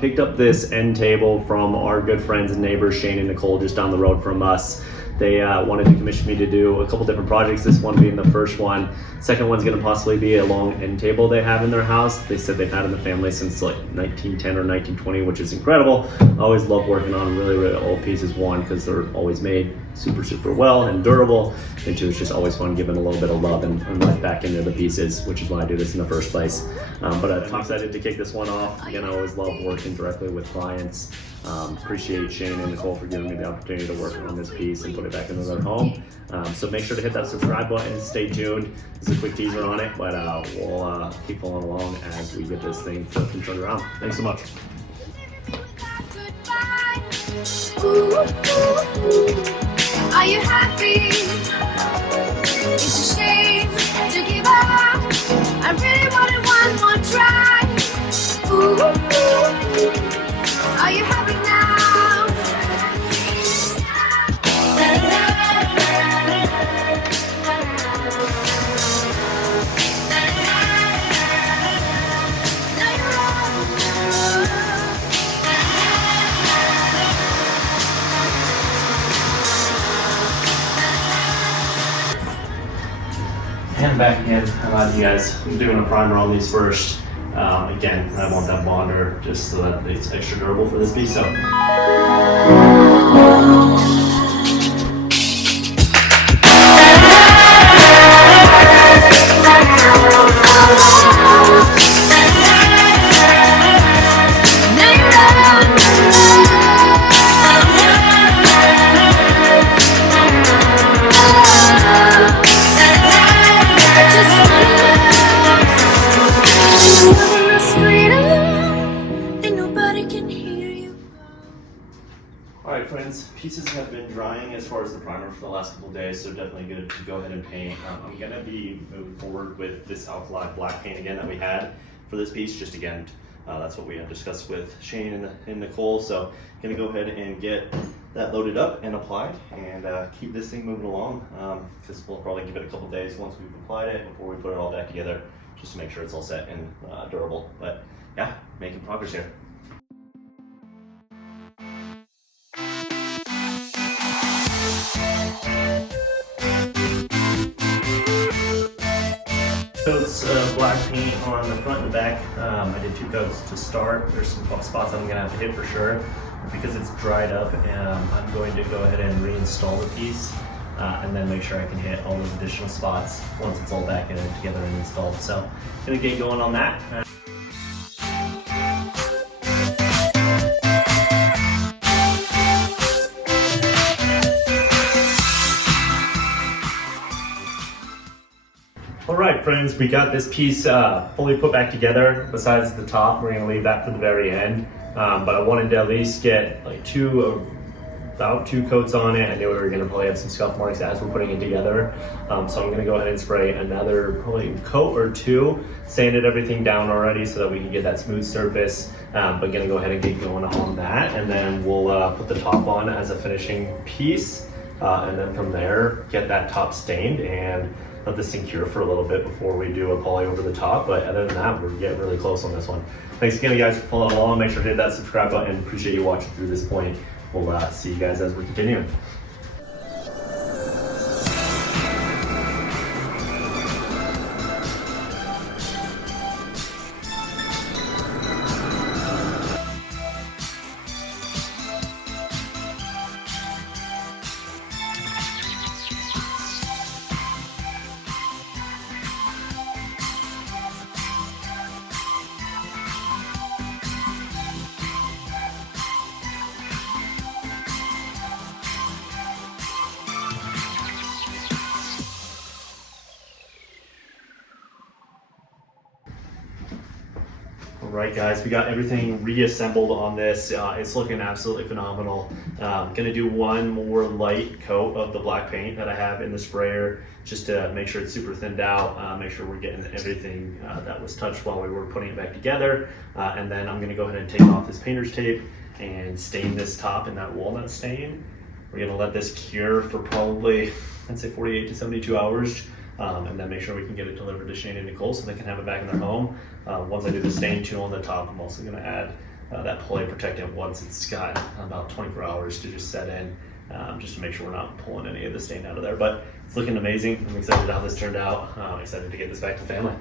picked up this end table from our good friends and neighbors, Shane and Nicole, just down the road from us. They wanted to commission me to do a couple different projects, this one being the first one. Second one's gonna possibly be a long end table they have in their house. They said they've had in the family since like 1910 or 1920, which is incredible. I always love working on really, really old pieces, one, because they're always made super well and durable, and two, it's just always fun giving a little bit of love and life back into the pieces, which is why I do this in the first place. But I'm excited to kick this one off. Again, I always love working directly with clients. Appreciate Shane and Nicole for giving me the opportunity to work on this piece and put it back into their home. So make sure to hit that subscribe button, stay tuned. This is a quick teaser on it, but we'll keep following along as we get this thing flipped and turned around. Thanks so much. Are you happy? It's a shame to give up. I really wanted one more try. Are you happy now? And back again. How about you guys? I'm doing a primer on these first. Again, I want that bonder just so that it's extra durable for this piece. So. Alright friends, pieces have been drying as far as the primer for the last couple of days, so definitely good to go ahead and paint. I'm going to be moving forward with this Alkyd black paint again that we had for this piece, just again, that's what we had discussed with Shane and Nicole, so going to go ahead and get that loaded up and applied and keep this thing moving along, because we'll probably give it a couple days once we've applied it before we put it all back together, just to make sure it's all set and durable. But yeah, making progress here. Coats of black paint on the front and the back. I did 2 coats to start. There's some spots I'm gonna have to hit for sure. Because it's dried up, I'm going to go ahead and reinstall the piece and then make sure I can hit all those additional spots once it's all back in together and installed. So gonna get going on that. Alright friends, we got this piece fully put back together. Besides the top, we're going to leave that for the very end. But I wanted to at least get like about 2 coats on it. I knew we were going to probably have some scuff marks as we're putting it together. So I'm going to go ahead and spray another probably coat or 2, sanded everything down already so that we can get that smooth surface. But going to go ahead and get going on that, and then we'll put the top on as a finishing piece. And then from there, get that top stained and let this thing cure for a little bit before we do a poly over the top. But other than that, we're getting really close on this one. Thanks again guys for following along. Make sure to hit that subscribe button. Appreciate you watching through this point. We'll see you guys as we're continuing. Alright guys, we got everything reassembled on this. It's looking absolutely phenomenal. Gonna do one more light coat of the black paint that I have in the sprayer just to make sure it's super thinned out, make sure we're getting everything that was touched while we were putting it back together. And then I'm gonna go ahead and take off this painter's tape and stain this top in that walnut stain. We're gonna let this cure for probably, I'd say 48 to 72 hours. And then make sure we can get it delivered to Shane and Nicole so they can have it back in their home. Once I do the stain too on the top, I'm also going to add that poly protectant once it's got about 24 hours to just set in, just to make sure we're not pulling any of the stain out of there. But it's looking amazing. I'm excited how this turned out. I'm excited to get this back to the family.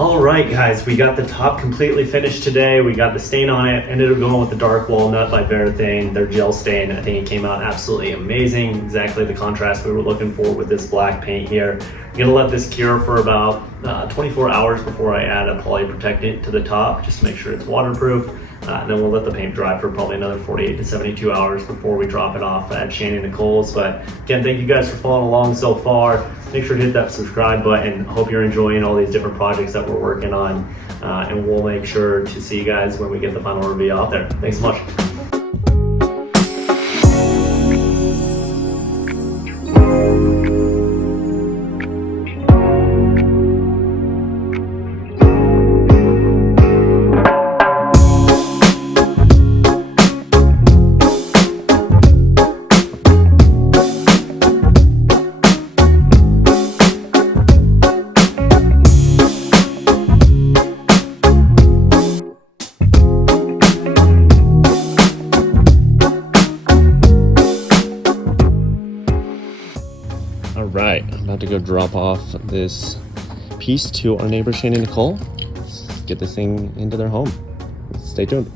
All right, guys, we got the top completely finished today. We got the stain on it. Ended up going with the dark walnut by Varathane, their gel stain. I think it came out absolutely amazing. Exactly the contrast we were looking for with this black paint here. I'm gonna let this cure for about 24 hours before I add a poly protectant to the top, just to make sure it's waterproof. And then we'll let the paint dry for probably another 48 to 72 hours before we drop it off at Shane and Nicole's. But again, thank you guys for following along so far. Make sure to hit that subscribe button. Hope you're enjoying all these different projects that we're working on. And we'll make sure to see you guys when we get the final review out there. Thanks so much. Alright, I'm about to go drop off this piece to our neighbor Shane and Nicole. Let's get this thing into their home. Stay tuned.